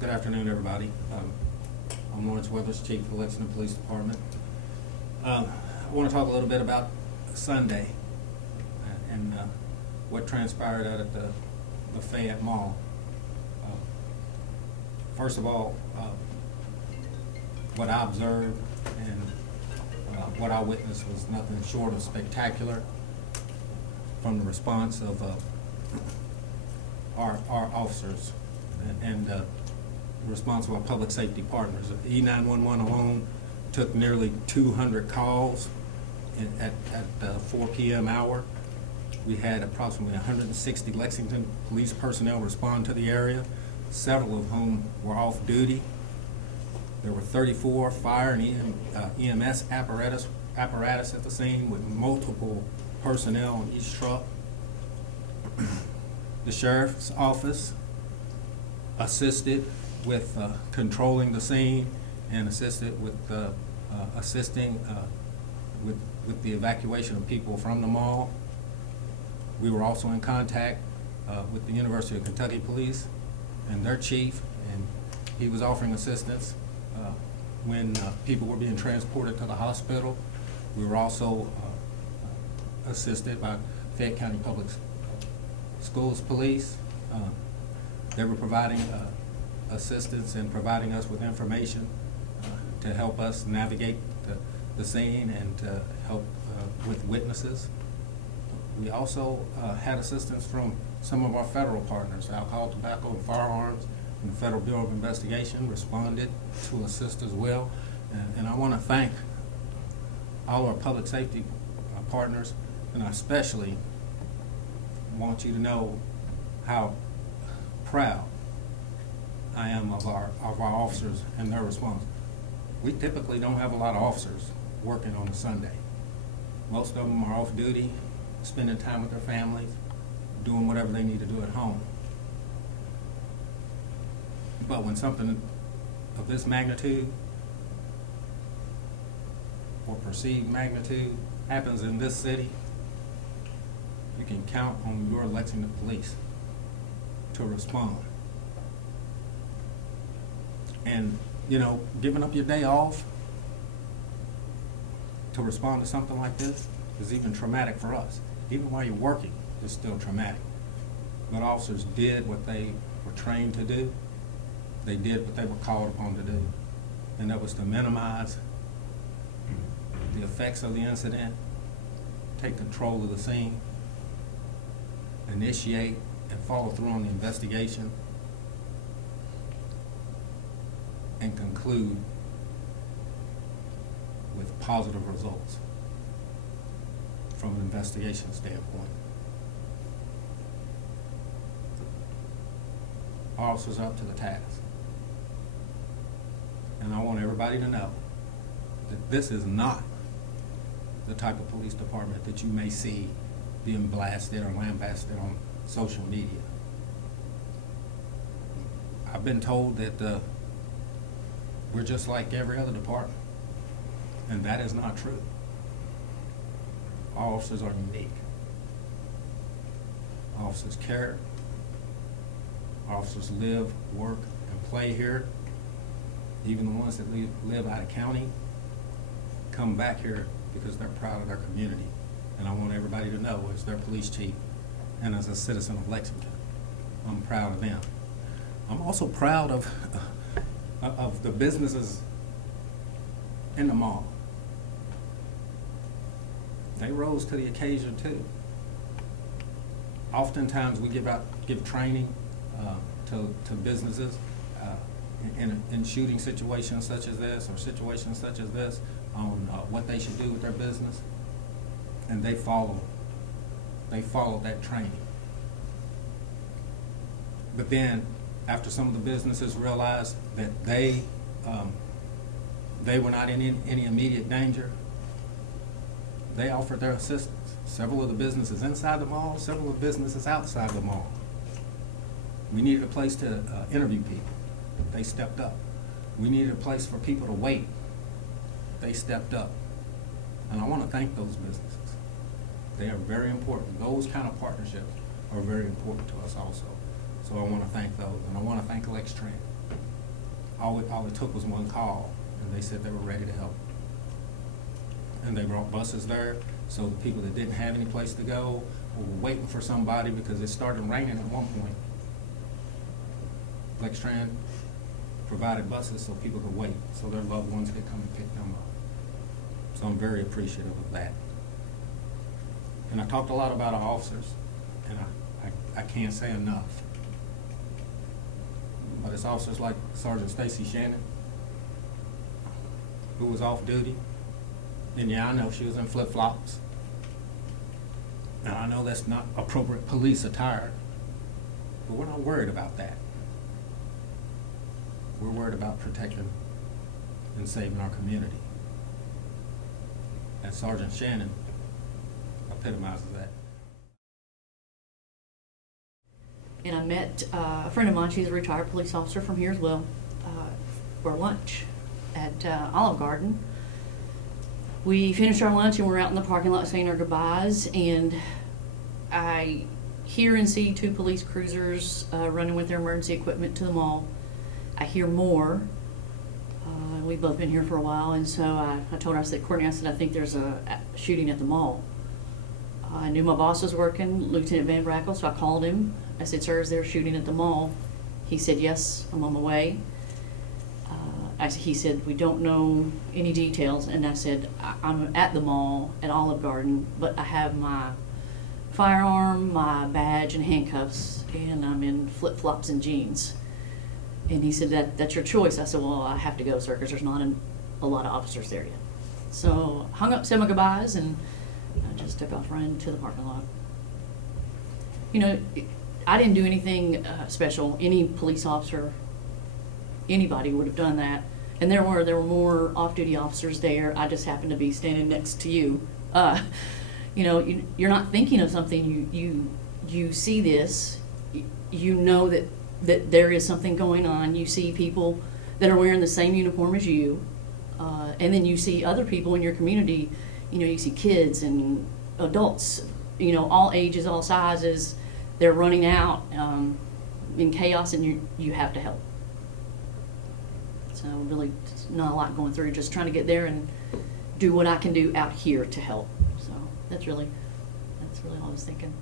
Good afternoon, everybody. I'm Lawrence Weathers, Chief of the Lexington Police Department. I want to talk a little bit about Sunday and what transpired out at the Fayette Mall. First of all, what I observed and what I witnessed was nothing short of spectacular from the response of our officers and the response of our public safety partners. E911 alone took nearly 200 calls at the 4 p.m. hour. We had approximately 160 Lexington Police personnel respond to the area, several of whom were off duty. There were 34 fire and EMS apparatus at the scene with multiple personnel on each truck. The sheriff's office assisted with controlling the scene and assisted with assisting with the evacuation of people from the mall. We were also in contact with the University of Kentucky Police and their chief, and he was offering assistance when people were being transported to the hospital. We were also assisted by Fayette County Public Schools Police. They were providing assistance and providing us with information to help us navigate the scene and to help with witnesses. We also had assistance from some of our federal partners. Alcohol, Tobacco, and Firearms and the Federal Bureau of Investigation responded to assist as well. And I want to thank all our public safety partners, and I especially want you to know how proud I am of our officers and their response. We typically don't have a lot of officers working on a Sunday. Most of them are off duty, spending time with their families, doing whatever they need to do at home. But when something of this magnitude or perceived magnitude happens in this city, you can count on your Lexington Police to respond. And, you know, giving up your day off to respond to something like this is even traumatic for us. Even while you're working, it's still traumatic. But officers did what they were trained to do. They did what they were called upon to do. And that was to minimize the effects of the incident, take control of the scene, initiate and follow through on the investigation, and conclude with positive results from an investigation standpoint. Our officers are up to the task. And I want everybody to know that this is not the type of police department that you may see being blasted or lambasted on social media. I've been told that we're just like every other department, and that is not true. Our officers are unique. Our officers care. Our officers live, work, and play here. Even the ones that live out of county come back here because they're proud of their community. And I want everybody to know, as their police chief and as a citizen of Lexington, I'm proud of them. I'm also proud of the businesses in the mall. They rose to the occasion too. Oftentimes we give training to businesses in shooting situations such as this or situations such as this on what they should do with their business, and they followed that training. But then, after some of the businesses realized that they were not in any immediate danger, they offered their assistance. Several of the businesses inside the mall, several of the businesses outside the mall. We needed a place to interview people. They stepped up. We needed a place for people to wait. They stepped up. And I want to thank those businesses. They are very important. Those kind of partnerships are very important to us also. So I want to thank those, and I want to thank LexTran. all it took was one call, and they said they were ready to help. And they brought buses there, so the people that didn't have any place to go or were waiting for somebody because it started raining at one point, LexTran provided buses so people could wait, so their loved ones could come and pick them up. So I'm very appreciative of that. And I talked a lot about our officers, and I can't say enough. But it's officers like Sergeant Stacy Shannon, who was off duty. And yeah, I know she was in flip-flops. And I know that's not appropriate police attire, but we're not worried about that. We're worried about protecting and saving our community. And Sergeant Shannon epitomizes that. And I met a friend of mine, she's a retired police officer from here as well, for lunch at Olive Garden. We finished our lunch and we're out in the parking lot saying our goodbyes, and I hear and see 2 police cruisers running with their emergency equipment to the mall. I hear more. We've both been here for a while, and so I told her, I said, Courtney, I said, I think there's a shooting at the mall. I knew my boss was working, Lieutenant Van Brackle, so I called him. I said, sir, is there a shooting at the mall? He said, yes, I'm on my way. He said, we don't know any details, and I said, I'm at the mall at Olive Garden, but I have my firearm, my badge, and handcuffs, and I'm in flip-flops and jeans. And he said, that's your choice. I said, well, I have to go, sir, because there's not a lot of officers there yet. So hung up, said my goodbyes, and I just took off running to the parking lot. You know, I didn't do anything special. Any police officer, anybody would have done that. And there were more off-duty officers there. I just happened to be standing next to you. You know, you're not thinking of something. You see this. You know that there is something going on. You see people that are wearing the same uniform as you, and then you see other people in your community. You know, you see kids and adults. You know, all ages, all sizes. They're running out in chaos, and you have to help. So really, not a lot going through. Just trying to get there and do what I can do out here to help. So that's really all I was thinking.